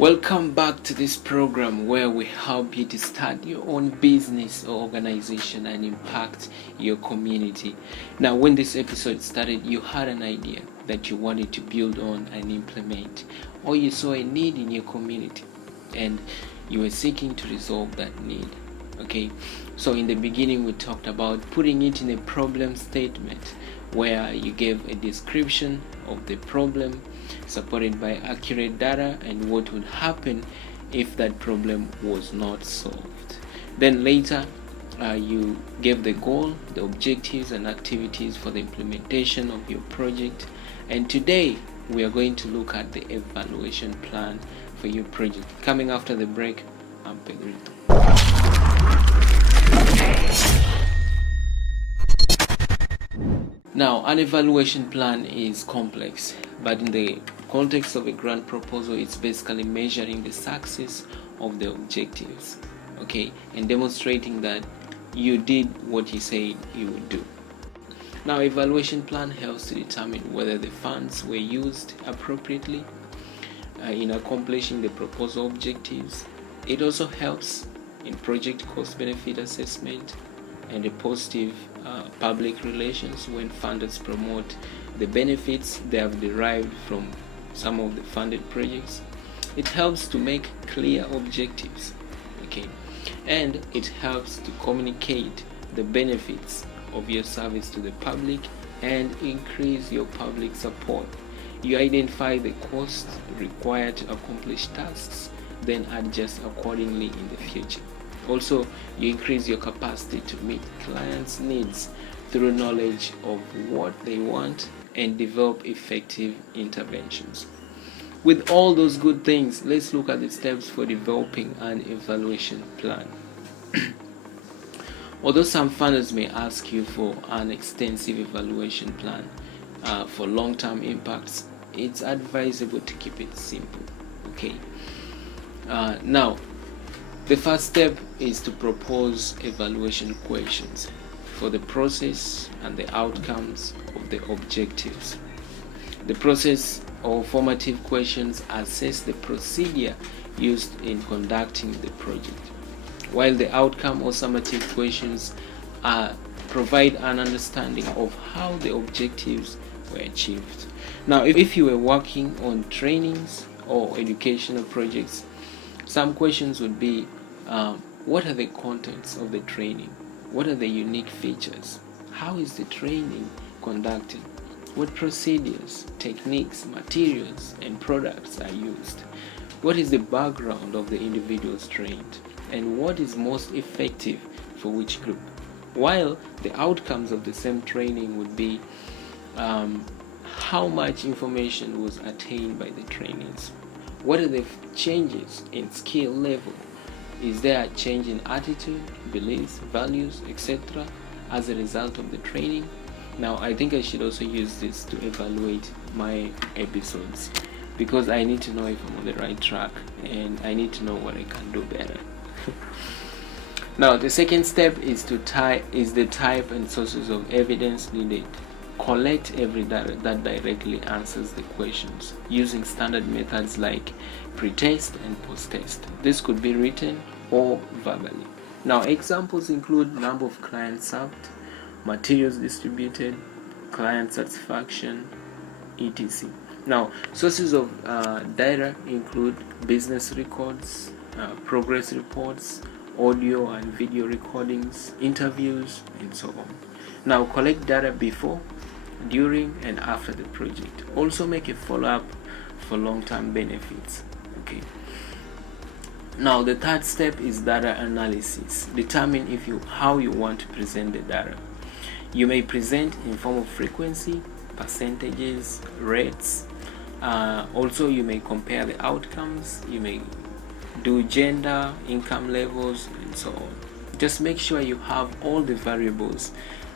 Welcome back to this program where we help you to start your own business or organization and impact your community. Now, when this episode started, you had an idea that you wanted to build on and implement, or you saw a need in your community and you were seeking to resolve that need. Okay, so in the beginning, we talked about putting it in a problem statement where you gave a description of the problem supported by accurate data and what would happen if that problem was not solved. Then later you gave the goal, the objectives and activities for the implementation of your project. And today we are going to look at the evaluation plan for your project. Coming after the break, I'm Pedrito. Now, an evaluation plan is complex, but in the context of a grant proposal, it's basically measuring the success of the objectives, okay, and demonstrating that you did what you said you would do. Now, evaluation plan helps to determine whether the funds were used appropriately in accomplishing the proposal objectives. It also helps in project cost-benefit assessment and a positive public relations when funders promote the benefits they have derived from some of the funded projects. It helps to make clear objectives, okay, and it helps to communicate the benefits of your service to the public and increase your public support. You identify the costs required to accomplish tasks, then adjust accordingly in the future. Also, you increase your capacity to meet clients' needs through knowledge of what they want and develop effective interventions. With all those good things, let's look at the steps for developing an evaluation plan. Although some funders may ask you for an extensive evaluation plan for long-term impacts, it's advisable to keep it simple. Okay. Now, the first step is to propose evaluation questions for the process and the outcomes of the objectives. The process or formative questions assess the procedure used in conducting the project, while the outcome or summative questions provide an understanding of how the objectives were achieved. Now, if you were working on trainings or educational projects, some questions would be, what are the contents of the training? What are the unique features? How is the training conducted? What procedures, techniques, materials, and products are used? What is the background of the individuals trained? And what is most effective for which group? While the outcomes of the same training would be how much information was attained by the trainees? What are the changes in skill level? Is there a change in attitude, beliefs, values, etc. as a result of the training? Now, I think I should also use this to evaluate my episodes because I need to know if I'm on the right track and I need to know what I can do better. Now, the second step is the type and sources of evidence needed. Collect every data that directly answers the questions using standard methods like pre-test and post-test. This could be written or verbally. Now, examples include number of clients served, materials distributed, client satisfaction, etc. Now, sources of data include business records, progress reports, audio and video recordings, interviews, and so on. Now, collect data before, during, and after the project. Also make a follow-up for long-term benefits. Okay. Now, the third step is data analysis. Determine how you want to present the data. You may present in form of frequency, percentages, rates. Also, you may compare the outcomes. You may do gender, income levels, and so on. Just make sure you have all the variables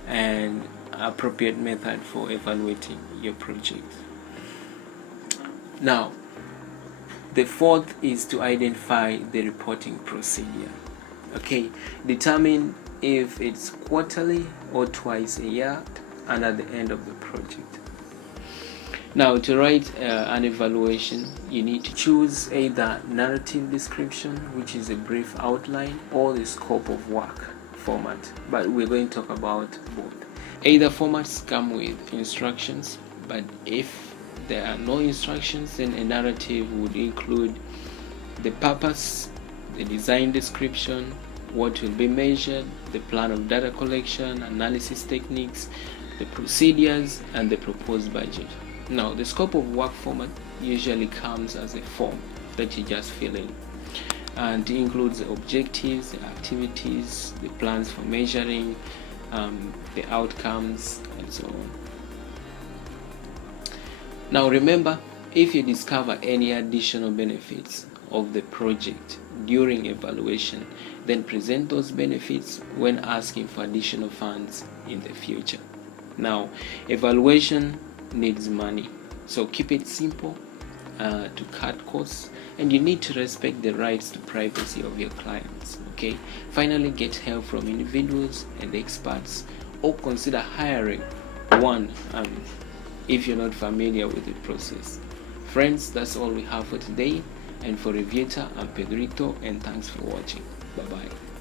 and appropriate method for evaluating your project. Now, the fourth is to identify the reporting procedure. Okay, determine if it's quarterly or twice a year and at the end of the project. Now, to write an evaluation, you need to choose either narrative description, which is a brief outline, or the scope of work format, but we're going to talk about both. Either formats come with instructions, but if there are no instructions, then a narrative would include the purpose, the design description, what will be measured, the plan of data collection, analysis techniques, the procedures, and the proposed budget. Now, the scope of work format usually comes as a form that you just fill in, and it includes the objectives, the activities, the plans for measuring, the outcomes, and so on. Now, remember, if you discover any additional benefits of the project during evaluation, then present those benefits when asking for additional funds in the future. Now, evaluation needs money, so keep it simple to cut costs, and you need to respect the rights to privacy of your clients. Okay, finally, get help from individuals and experts, or consider hiring one if you're not familiar with the process. Friends, that's all we have for today, and for Reviewta, I'm Pedrito, and thanks for watching. Bye bye.